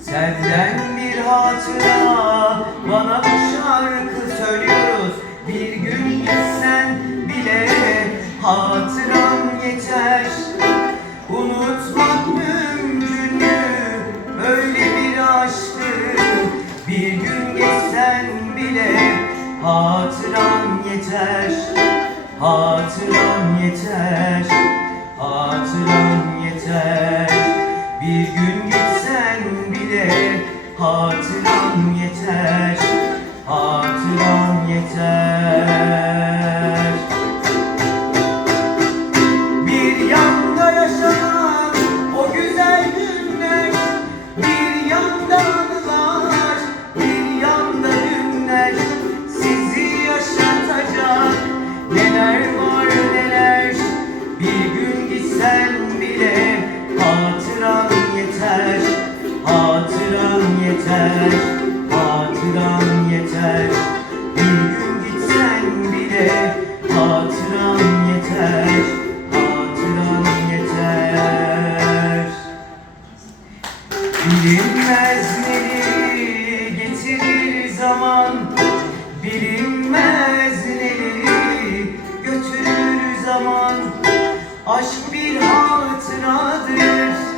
Senden bir hatıra Bana bu şarkı söylüyoruz. Bir gün gitsen bile Hatıram yeter. Unutmak mümkün mü? Böyle bir aşkı. Bir gün geçsen bile Hatıram yeter. Hatıram yeter. Hatıram yeter. Bir gün bile Hatıram yeter Hatıram yeter. Bir yanda yaşanan o güzel günler Bir yanda anılar, bir yanda günler Sizi yaşatacak. Neler var neler Bir gün gitsen bile hatıran yeter Hatıran yeter, hatıran yeter. Bir gün gitsen bile hatıran yeter Hatıran yeter. Bilinmez neleri getirir zaman Bilinmez neleri götürür zaman. Aşk bir hatıradır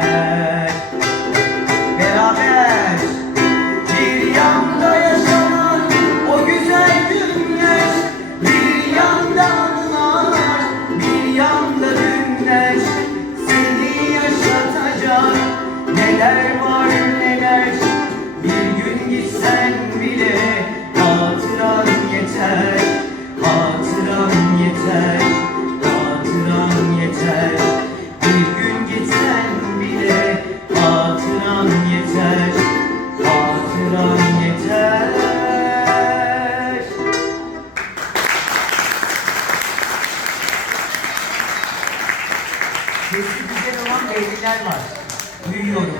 Sesi güzel olan beyler var. Duyuyorum